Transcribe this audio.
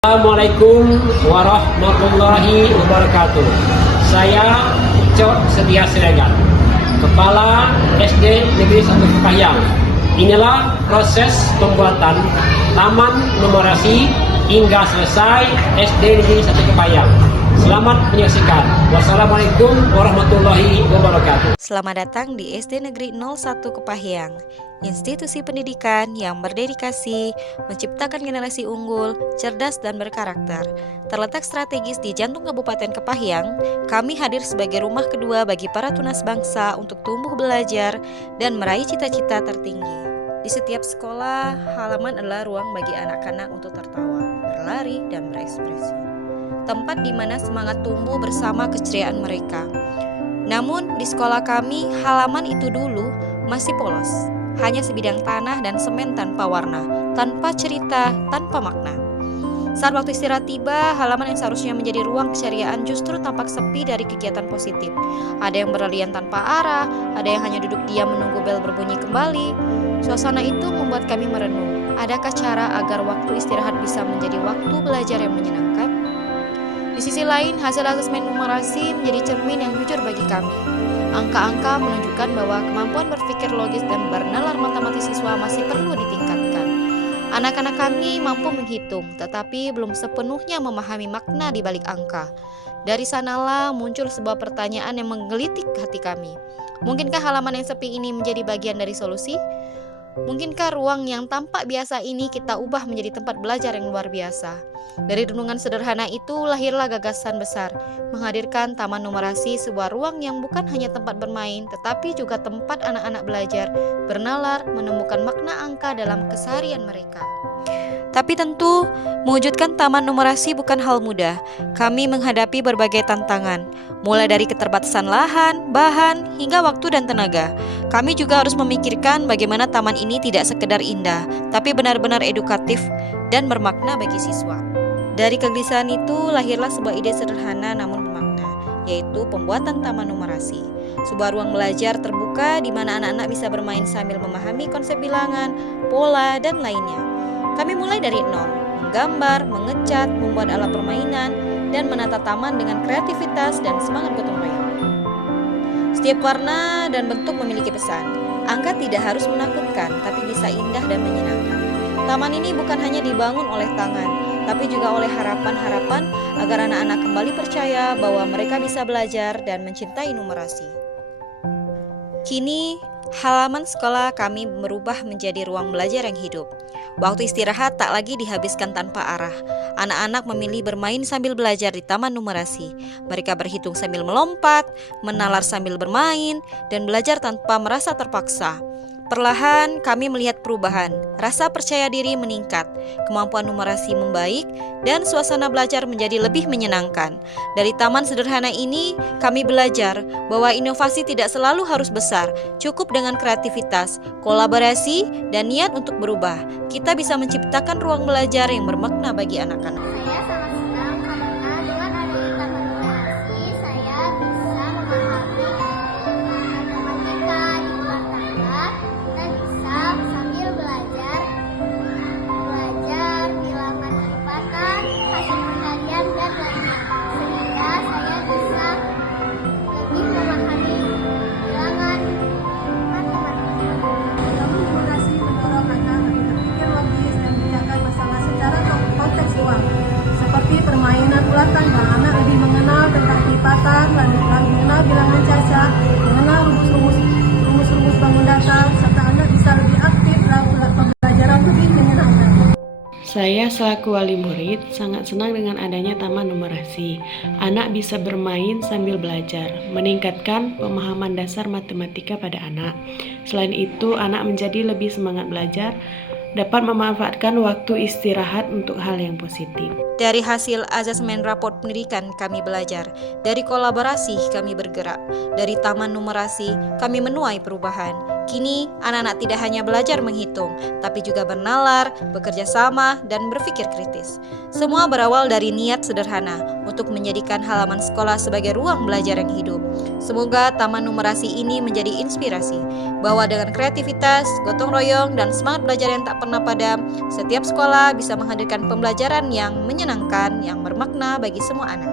Assalamualaikum warahmatullahi wabarakatuh. Saya Ucok Setia Siregar, Kepala SD Negeri 1 Kepahyang. Inilah proses pembuatan Taman Numerasi hingga selesai SD Negeri 1 Kepahyang. Selamat menyaksikan. Wassalamualaikum warahmatullahi wabarakatuh. Selamat datang di SD Negeri 01 Kepahyang, institusi pendidikan yang berdedikasi menciptakan generasi unggul, cerdas dan berkarakter. Terletak strategis di jantung Kabupaten Kepahyang, kami hadir sebagai rumah kedua bagi para tunas bangsa untuk tumbuh belajar dan meraih cita-cita tertinggi. Di setiap sekolah, halaman adalah ruang bagi anak-anak untuk tertawa, berlari, dan berekspresi. Tempat di mana semangat tumbuh bersama keceriaan mereka. Namun di sekolah kami, halaman itu dulu masih polos. Hanya sebidang tanah dan semen tanpa warna, tanpa cerita, tanpa makna. Saat waktu istirahat tiba, halaman yang seharusnya menjadi ruang keceriaan justru tampak sepi dari kegiatan positif. Ada yang berlarian tanpa arah, ada yang hanya duduk diam menunggu bel berbunyi kembali. Suasana itu membuat kami merenung. Adakah cara agar waktu istirahat bisa menjadi waktu belajar yang menyenangkan? Di sisi lain, hasil asesmen numerasi menjadi cermin yang jujur bagi kami. Angka-angka menunjukkan bahwa kemampuan berpikir logis dan bernalar matematis siswa masih perlu ditingkatkan. Anak-anak kami mampu menghitung, tetapi belum sepenuhnya memahami makna di balik angka. Dari sanalah muncul sebuah pertanyaan yang menggelitik hati kami. Mungkinkah halaman yang sepi ini menjadi bagian dari solusi? Mungkinkah ruang yang tampak biasa ini kita ubah menjadi tempat belajar yang luar biasa? Dari renungan sederhana itu lahirlah gagasan besar, menghadirkan Taman Numerasi, sebuah ruang yang bukan hanya tempat bermain, tetapi juga tempat anak-anak belajar, bernalar, menemukan makna angka dalam keseharian mereka. Tapi tentu, mewujudkan Taman Numerasi bukan hal mudah. Kami menghadapi berbagai tantangan, mulai dari keterbatasan lahan, bahan, hingga waktu dan tenaga. Kami juga harus memikirkan bagaimana taman ini tidak sekedar indah, tapi benar-benar edukatif dan bermakna bagi siswa. Dari kegelisahan itu lahirlah sebuah ide sederhana namun bermakna, yaitu pembuatan Taman Numerasi. Sebuah ruang belajar terbuka di mana anak-anak bisa bermain sambil memahami konsep bilangan, pola, dan lainnya. Kami mulai dari nol, menggambar, mengecat, membuat alat permainan, dan menata taman dengan kreativitas dan semangat gotong royong. Setiap warna dan bentuk memiliki pesan. Angka tidak harus menakutkan, tapi bisa indah dan menyenangkan. Taman ini bukan hanya dibangun oleh tangan, tapi juga oleh harapan-harapan agar anak-anak kembali percaya bahwa mereka bisa belajar dan mencintai numerasi. Kini, halaman sekolah kami berubah menjadi ruang belajar yang hidup. Waktu istirahat tak lagi dihabiskan tanpa arah. Anak-anak memilih bermain sambil belajar di Taman Numerasi. Mereka berhitung sambil melompat, menalar sambil bermain, dan belajar tanpa merasa terpaksa. Perlahan kami melihat perubahan, rasa percaya diri meningkat, kemampuan numerasi membaik, dan suasana belajar menjadi lebih menyenangkan. Dari taman sederhana ini, kami belajar bahwa inovasi tidak selalu harus besar, cukup dengan kreativitas, kolaborasi, dan niat untuk berubah. Kita bisa menciptakan ruang belajar yang bermakna bagi anak-anak. Saya sangat senang karena dengan adanya Taman Numerasi, saya bisa memahami matematika di luar tangga. Kita bisa sambil belajar bilangan percepatan, hasil pengalian, dan lainnya. Sehingga saya bisa lebih memahami bilangan matematika. Taman Numerasi mendorong anak berpikir logis dan menjaga masalah secara kontekstual, seperti permainan ular tangga. Anak lebih mengenal tentang lipatan, lalu mengenal bilangan caca, mengenal rumus-rumus bangun datar, serta anak bisa lebih aktif dalam pembelajaran lebih menyenangkan. Saya selaku wali murid sangat senang dengan adanya Taman Numerasi. Anak bisa bermain sambil belajar, meningkatkan pemahaman dasar matematika pada anak. Selain itu, anak menjadi lebih semangat belajar, dapat memanfaatkan waktu istirahat untuk hal yang positif. Dari hasil asesmen raport pendidikan kami belajar, dari kolaborasi kami bergerak, dari Taman Numerasi kami menuai perubahan. kini, anak-anak tidak hanya belajar menghitung, tapi juga bernalar, bekerja sama, dan berpikir kritis. Semua berawal dari niat sederhana untuk menjadikan halaman sekolah sebagai ruang belajar yang hidup. Semoga Taman Numerasi ini menjadi inspirasi, bahwa dengan kreativitas, gotong royong, dan semangat belajar yang tak pernah padam, setiap sekolah bisa menghadirkan pembelajaran yang menyenangkan, yang bermakna bagi semua anak.